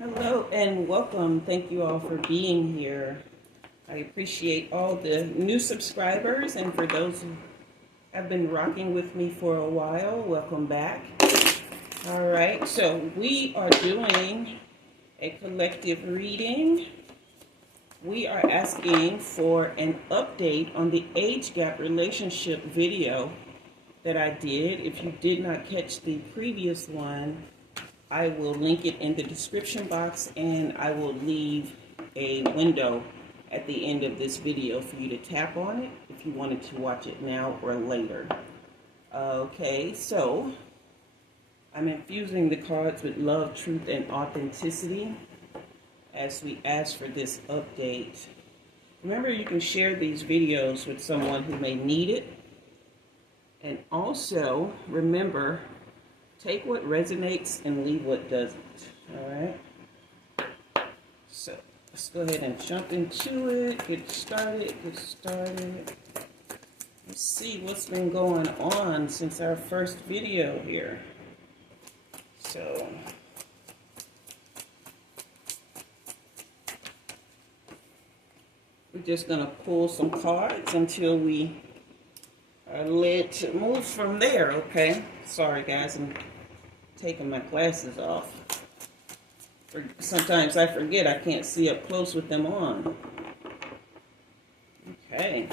Hello and welcome. Thank you all for being here. I appreciate all the new subscribers, and for those who have been rocking with me for a while, welcome back. All right, so we are doing a collective reading. We are asking for an update on the age gap relationship video that I did. If you did not catch the previous one, I will link it in the description box, and I will leave a window at the end of this video for you to tap on it if you wanted to watch it now or later. Okay, so I'm infusing the cards with love, truth, and authenticity as we ask for this update. Remember, you can share these videos with someone who may need it. And also, remember, take what resonates and leave what doesn't. All right? So let's go ahead and jump into it. Get started. Let's see what's been going on since our first video here. So we're just going to pull some cards until we are led to move from there, okay? Sorry, guys, I'm taking my glasses off. Sometimes I forget I can't see up close with them on. Okay.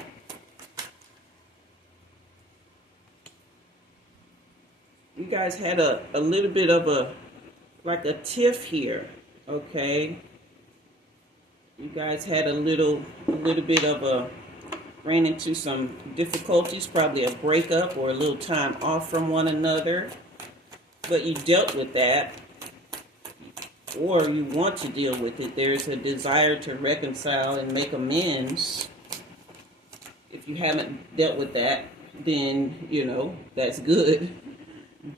You guys had a little bit of like a tiff here, okay? You guys had a little bit of ran into some difficulties, probably a breakup or a little time off from one another, but you dealt with that, or you want to deal with it. There's a desire to reconcile and make amends. If you haven't dealt with that, then, that's good.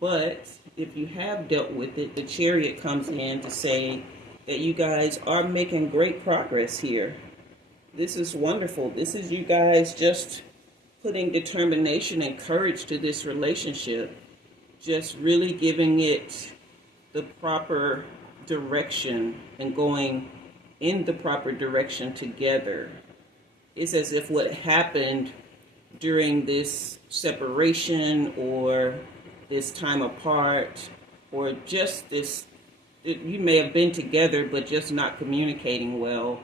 But if you have dealt with it, the Chariot comes in to say that you guys are making great progress here. This is wonderful. This is you guys just putting determination and courage to this relationship. Just really giving it the proper direction and going in the proper direction together. It's as if what happened during this separation or this time apart or just this, you may have been together but just not communicating well.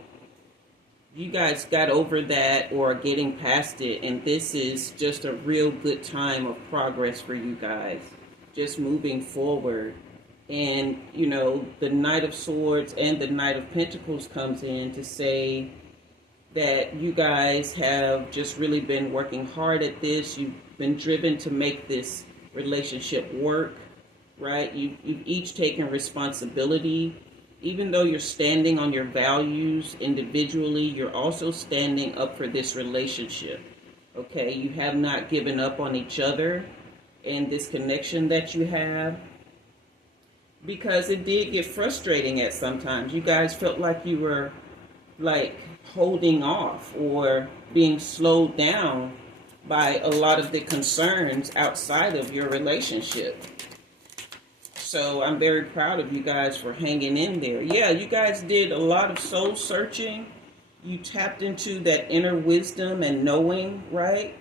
You guys got over that or are getting past it, and this is just a real good time of progress for you guys. Just moving forward. And, the Knight of Swords and the Knight of Pentacles comes in to say that you guys have just really been working hard at this. You've been driven to make this relationship work, right? You've each taken responsibility. Even though you're standing on your values individually, you're also standing up for this relationship, okay? You have not given up on each other and this connection that you have, because it did get frustrating at sometimes. You guys felt like you were holding off or being slowed down by a lot of the concerns outside of your relationship. So I'm very proud of you guys for hanging in there. Yeah, you guys did a lot of soul searching. You tapped into that inner wisdom and knowing, right?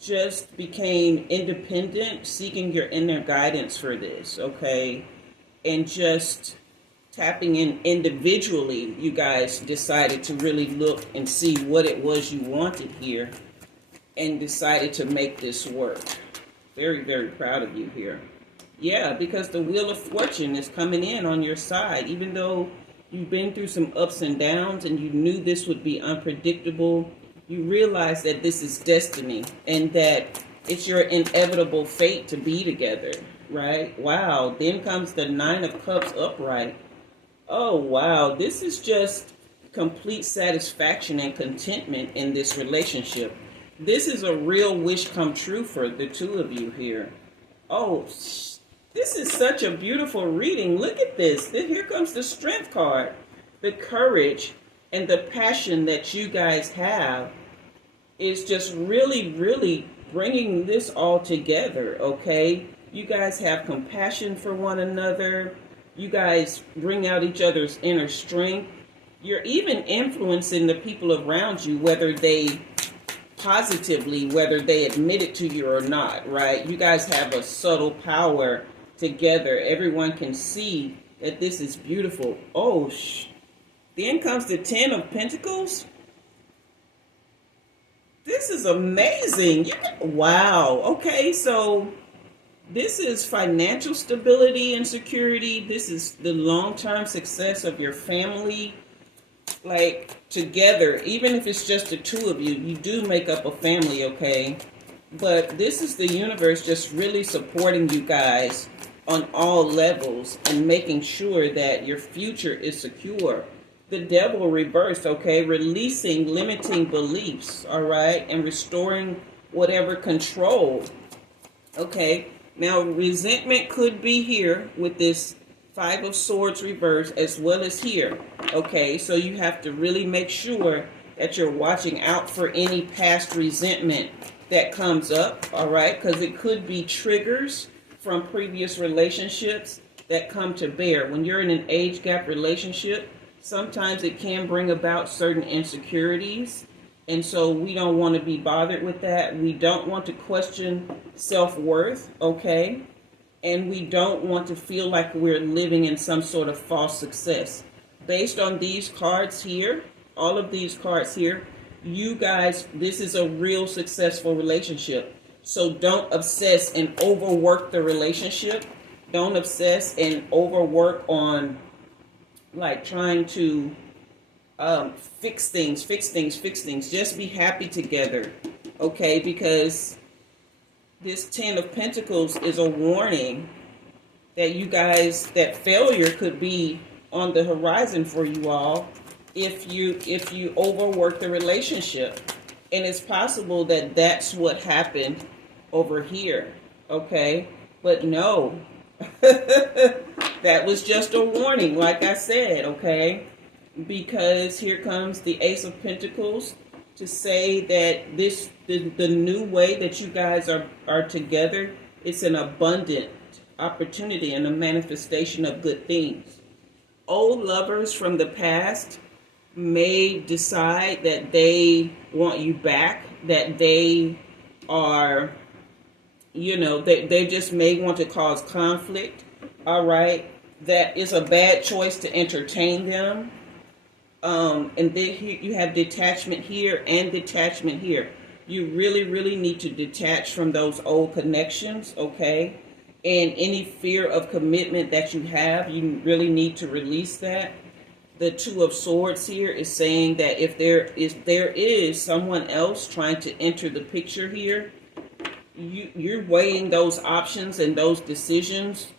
Just became independent, seeking your inner guidance for this, okay? And just tapping in individually, you guys decided to really look and see what it was you wanted here and decided to make this work. Very, very proud of you here. Yeah, because the Wheel of Fortune is coming in on your side. Even though you've been through some ups and downs and you knew this would be unpredictable, you realize that this is destiny and that it's your inevitable fate to be together, right? Wow. Then comes the Nine of Cups upright. Oh, wow. This is just complete satisfaction and contentment in this relationship. This is a real wish come true for the two of you here. Oh, this is such a beautiful reading. Look at this. Here comes the Strength card. The courage and the passion that you guys have is just really, really bringing this all together, okay? You guys have compassion for one another. You guys bring out each other's inner strength. You're even influencing the people around you, whether they positively, whether they admit it to you or not, right? You guys have a subtle power together. Everyone can see that this is beautiful. Oh, then comes the 10 of Pentacles. This is amazing. Wow. Okay, so this is financial stability and security. This is the long-term success of your family. Like, together, even if it's just the two of you, you do make up a family, okay? But this is the universe just really supporting you guys on all levels and making sure that your future is secure. The devil reversed, okay? Releasing limiting beliefs, all right? And restoring whatever control, okay? Now, resentment could be here with this 5 of Swords reverse as well as here, okay? So you have to really make sure that you're watching out for any past resentment that comes up, all right? Because it could be triggers from previous relationships that come to bear. When you're in an age gap relationship, sometimes it can bring about certain insecurities, and so we don't want to be bothered with that. We don't want to question self-worth, okay? And we don't want to feel like we're living in some sort of false success. Based on these cards here, all of these cards here, you guys, this is a real successful relationship. So don't obsess and overwork the relationship. Don't obsess and overwork on like trying to fix things. Just be happy together, okay? Because this 10 of Pentacles is a warning that you guys, that failure could be on the horizon for you all if you overwork the relationship. And it's possible that that's what happened over here, okay? But no, that was just a warning, like I said, okay? Because here comes the Ace of Pentacles to say that the new way that you guys are together, it's an abundant opportunity and a manifestation of good things. Old lovers from the past may decide that they want you back, that they are, they just may want to cause conflict, all right? That is a bad choice to entertain them. And then here you have detachment here and detachment here. You really, really need to detach from those old connections, okay? And any fear of commitment that you have, you really need to release that. The 2 of Swords here is saying that if there is someone else trying to enter the picture here, you're weighing those options and those decisions,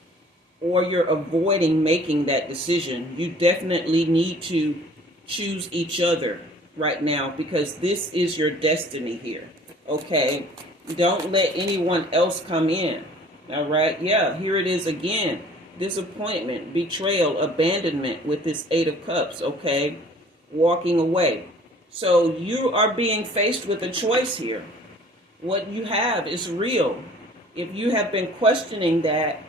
or you're avoiding making that decision. You definitely need to choose each other right now, because this is your destiny here, okay? Don't let anyone else come in, all right? Yeah, here it is again. Disappointment, betrayal, abandonment with this 8 of Cups, okay? Walking away. So you are being faced with a choice here. What you have is real. If you have been questioning that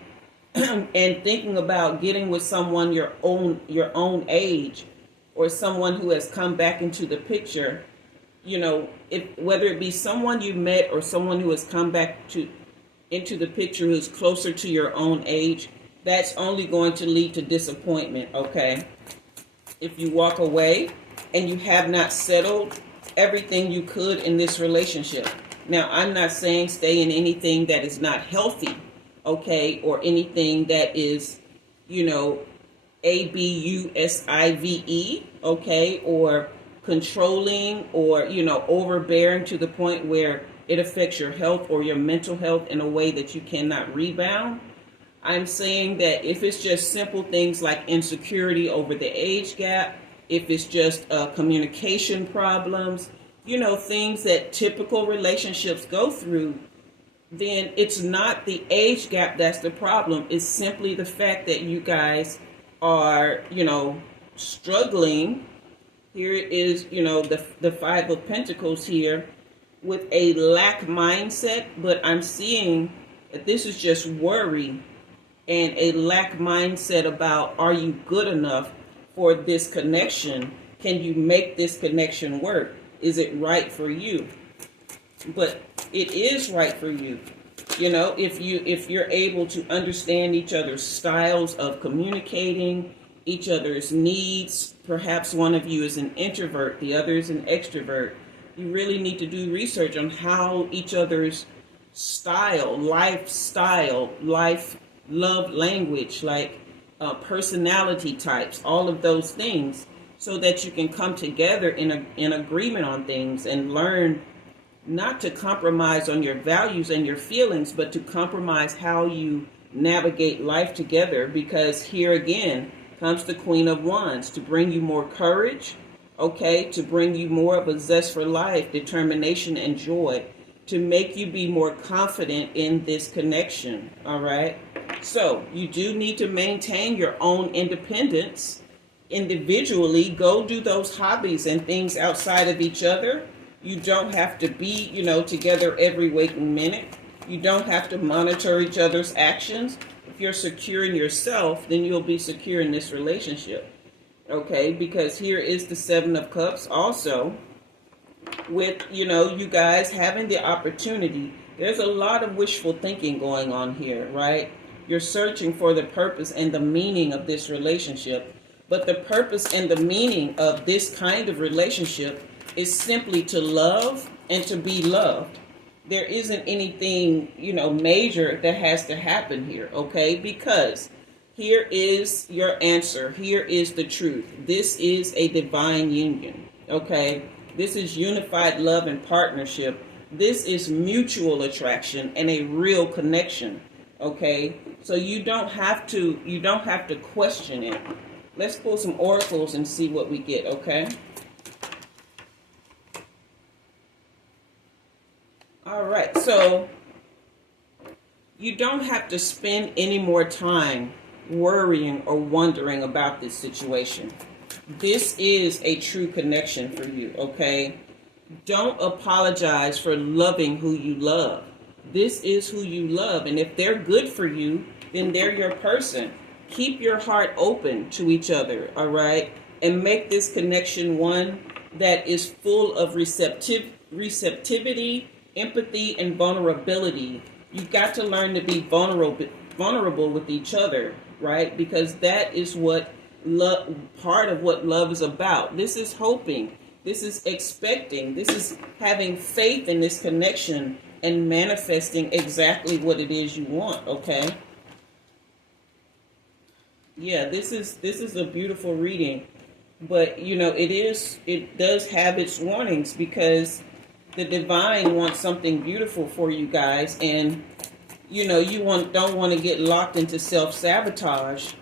and thinking about getting with someone your own age, or someone who has come back into the picture, whether it be someone you met or someone who has come back into the picture who's closer to your own age, that's only going to lead to disappointment, okay? If you walk away and you have not settled everything you could in this relationship. Now, I'm not saying stay in anything that is not healthy, okay, or anything that is, abusive, okay, or controlling, or, overbearing to the point where it affects your health or your mental health in a way that you cannot rebound. I'm saying that if it's just simple things like insecurity over the age gap, if it's just communication problems, things that typical relationships go through, then it's not the age gap that's the problem. It's simply the fact that you guys are, struggling. Here it is, the 5 of Pentacles here with a lack mindset, but I'm seeing that this is just worry and a lack mindset about, are you good enough for this connection? Can you make this connection work? Is it right for you? But it is right for you. You know, if you're able to understand each other's styles of communicating, each other's needs, perhaps one of you is an introvert, the other is an extrovert. You really need to do research on how each other's lifestyle, love language, like personality types, all of those things, so that you can come together in agreement on things and learn not to compromise on your values and your feelings, but to compromise how you navigate life together. Because here again comes the Queen of Wands to bring you more courage, okay, to bring you more of a zest for life, determination, and joy, to make you be more confident in this connection, all right? So you do need to maintain your own independence individually. Go do those hobbies and things outside of each other. You don't have to be, together every waking minute. You don't have to monitor each other's actions. If you're secure in yourself, then you'll be secure in this relationship. Okay, because here is the Seven of Cups also with, you guys having the opportunity. There's a lot of wishful thinking going on here, right? You're searching for the purpose and the meaning of this relationship. But the purpose and the meaning of this kind of relationship is simply to love and to be loved. There isn't anything, major that has to happen here, okay? Because here is your answer. Here is the truth. This is a divine union, okay? This is unified love and partnership. This is mutual attraction and a real connection, okay? So you don't have to question it. Let's pull some oracles and see what we get, okay? All right, so you don't have to spend any more time worrying or wondering about this situation. This is a true connection for you, okay? Don't apologize for loving who you love. This is who you love, and if they're good for you, then they're your person. Keep your heart open to each other, all right? And make this connection one that is full of receptivity, empathy, and vulnerability. You've got to learn to be vulnerable with each other, right? Because that is what part of what love is about. This is hoping. This is expecting. This is having faith in this connection and manifesting exactly what it is you want, okay? Yeah, this is a beautiful reading. But, it does have its warnings, because the divine wants something beautiful for you guys, and you don't want to get locked into self-sabotage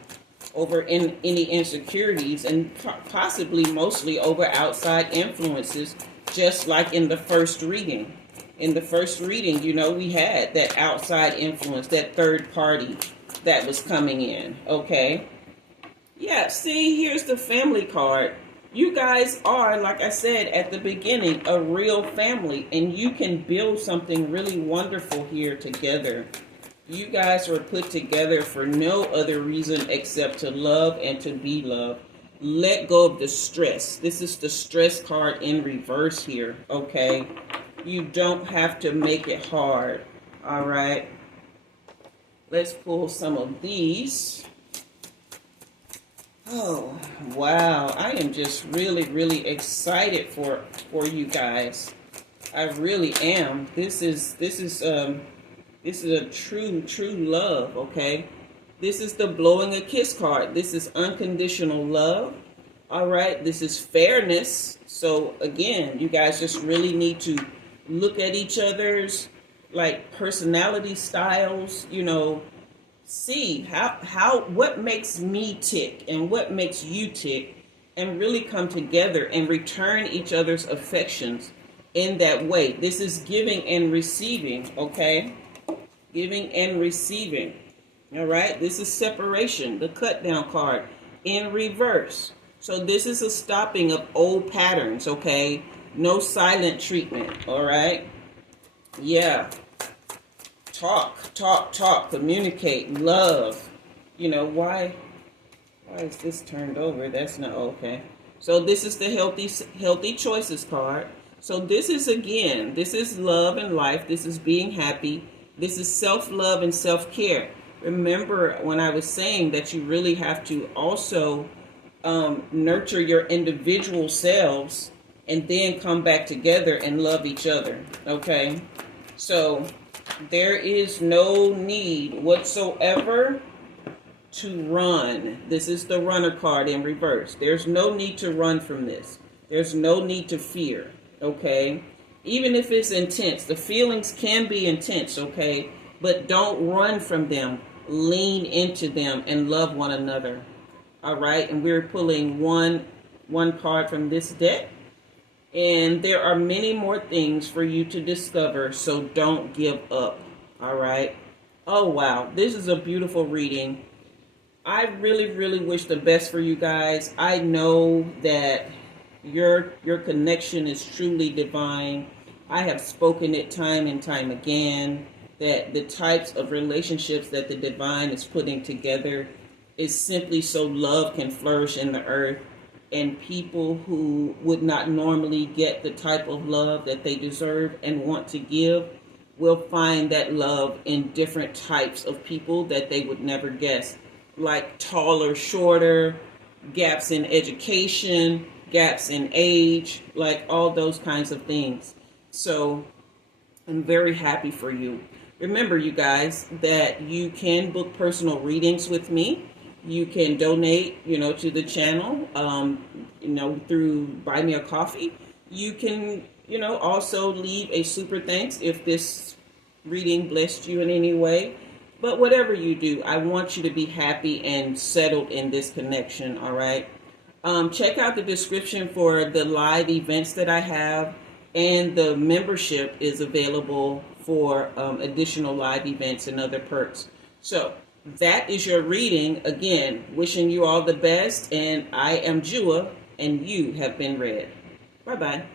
over any insecurities, and possibly mostly over outside influences, just like in the first reading. In the first reading, we had that outside influence, that third party that was coming in, okay? Yeah, see, here's the family card. You guys are, like I said at the beginning, a real family, and you can build something really wonderful here together. You guys were put together for no other reason except to love and to be loved. Let go of the stress. This is the stress card in reverse here, okay? You don't have to make it hard, all right? Let's pull some of these. Oh, wow. I am just really, really excited for you guys. I really am. This is a true love, okay? This is the blowing a kiss card. This is unconditional love. All right, this is fairness. So again, you guys just really need to look at each other's personality styles, see what makes me tick and what makes you tick, and really come together and return each other's affections in that way. This is giving and receiving, okay? Giving and receiving. All right, this is separation, the cut down card in reverse. So this is a stopping of old patterns, okay? No silent treatment, all right? Yeah. Talk, communicate, love, you know, why is this turned over? That's not okay. So this is the healthy choices card. So this is, again, this is love and life. This is being happy. This is self-love and self-care. Remember when I was saying that you really have to also nurture your individual selves and then come back together and love each other. Okay? So there is no need whatsoever to run. This is the runner card in reverse. There's no need to run from this. There's no need to fear. Okay? Even if it's intense, the feelings can be intense, okay? But don't run from them. Lean into them and love one another. All right? And we're pulling one card from this deck. And there are many more things for you to discover, so don't give up. All right? Oh, wow. This is a beautiful reading. I really, really wish the best for you guys. I know that your connection is truly divine. I have spoken it time and time again, that the types of relationships that the divine is putting together is simply so love can flourish in the earth, and people who would not normally get the type of love that they deserve and want to give will find that love in different types of people that they would never guess, like taller, shorter, gaps in education, gaps in age, like all those kinds of things. So I'm very happy for you. Remember, you guys, that you can book personal readings with me. You can donate, to the channel, through Buy Me a Coffee. You can, also leave a super thanks if this reading blessed you in any way. But whatever you do, I want you to be happy and settled in this connection, all right? Check out the description for the live events that I have, and the membership is available for additional live events and other perks. So that is your reading. Again, wishing you all the best, and I am Jua, and you have been read. Bye-bye.